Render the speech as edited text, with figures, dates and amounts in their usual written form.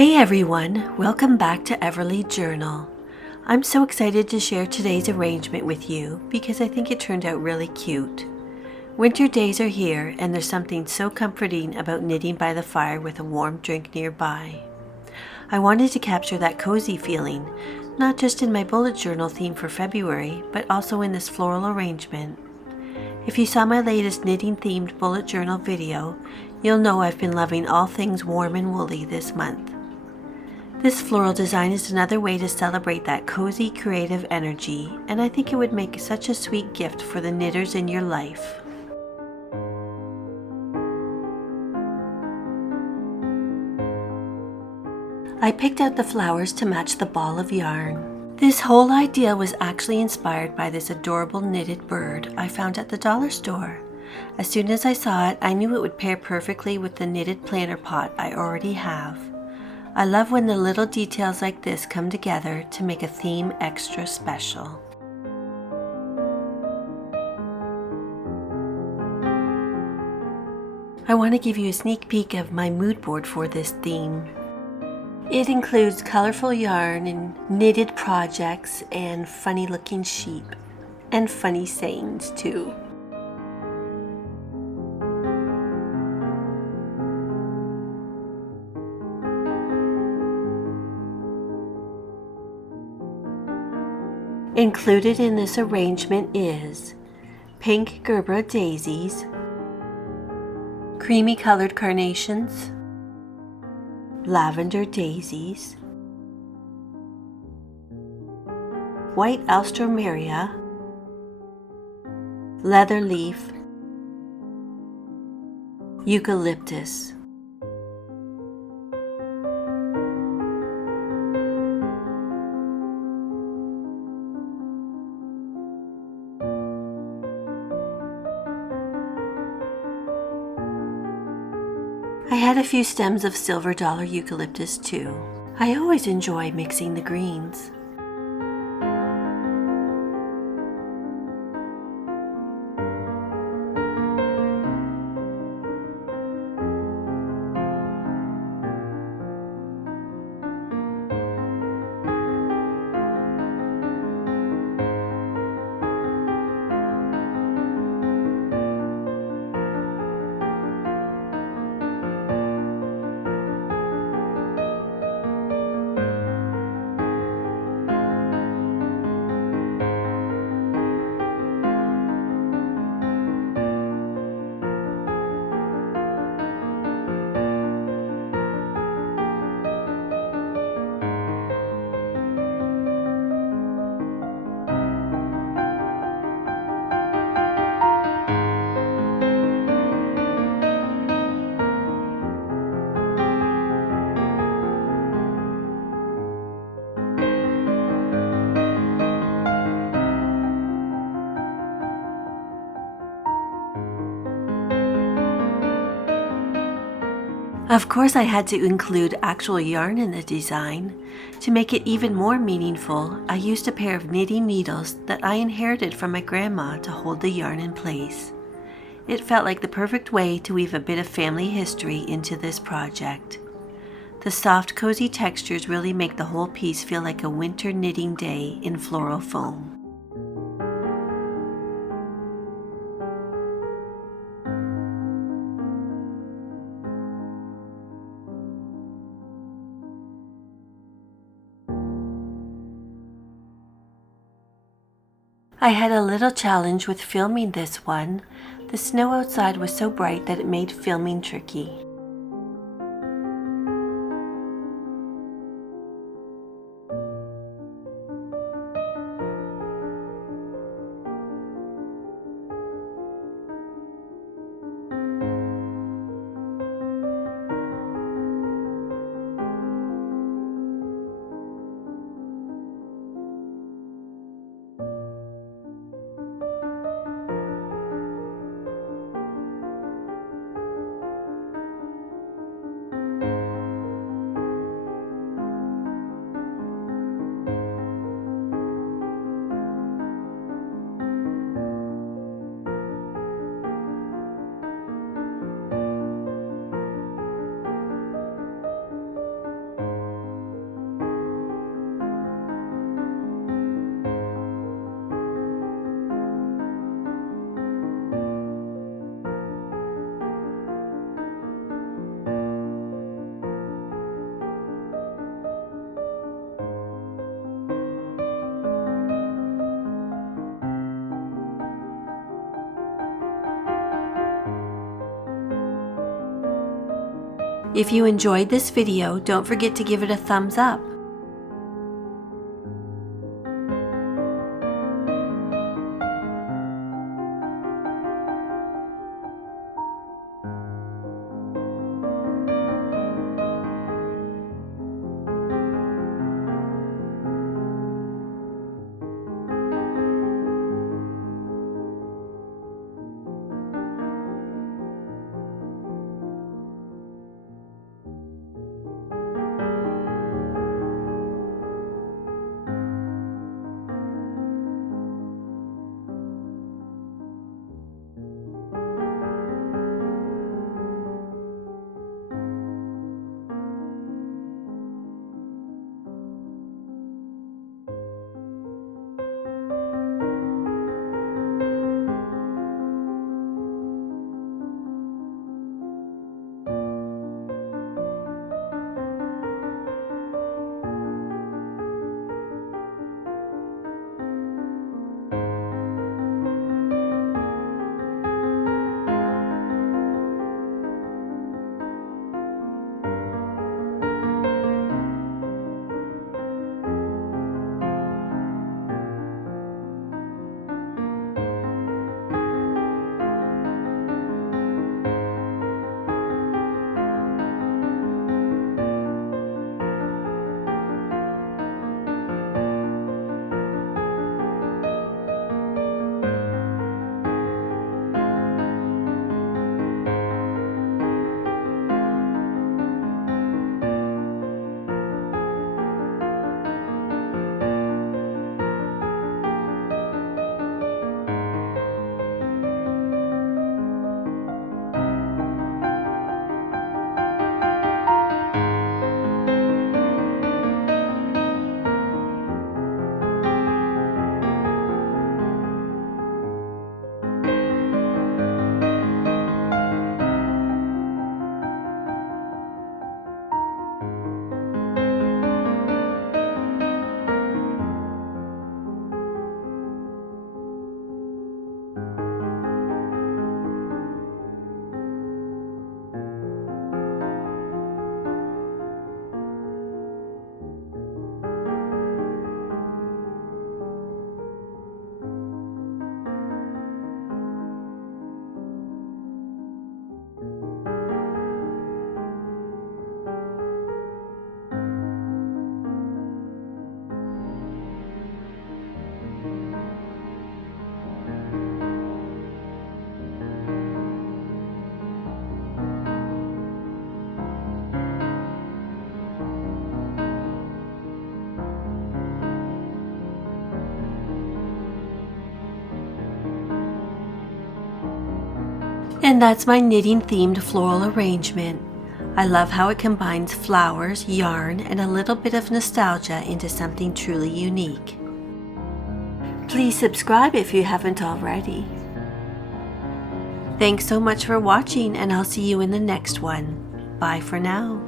Hey everyone, welcome back to Everlea Journal. I'm so excited to share today's arrangement with you because I think it turned out really cute. Winter days are here and there's something so comforting about knitting by the fire with a warm drink nearby. I wanted to capture that cozy feeling, not just in my bullet journal theme for February, but also in this floral arrangement. If you saw my latest knitting themed bullet journal video, you'll know I've been loving all things warm and woolly this month. This floral design is another way to celebrate that cozy creative energy, and I think it would make such a sweet gift for the knitters in your life. I picked out the flowers to match the ball of yarn. This whole idea was actually inspired by this adorable knitted bird I found at the dollar store. As soon as I saw it, I knew it would pair perfectly with the knitted planter pot I already have. I love when the little details like this come together to make a theme extra special. I want to give you a sneak peek of my mood board for this theme. It includes colorful yarn and knitted projects and funny looking sheep and funny sayings too. Included in this arrangement is pink Gerbera daisies, creamy colored carnations, lavender daisies, white Alstromeria, leather leaf, eucalyptus. I had a few stems of silver dollar eucalyptus too. I always enjoy mixing the greens. Of course, I had to include actual yarn in the design. To make it even more meaningful, I used a pair of knitting needles that I inherited from my grandma to hold the yarn in place. It felt like the perfect way to weave a bit of family history into this project. The soft, cozy textures really make the whole piece feel like a winter knitting day in floral foam. I had a little challenge with filming this one. The snow outside was so bright that it made filming tricky. If you enjoyed this video, don't forget to give it a thumbs up. And that's my knitting themed floral arrangement. I love how it combines flowers, yarn, and a little bit of nostalgia into something truly unique. Please subscribe if you haven't already. Thanks so much for watching, and I'll see you in the next one. Bye for now.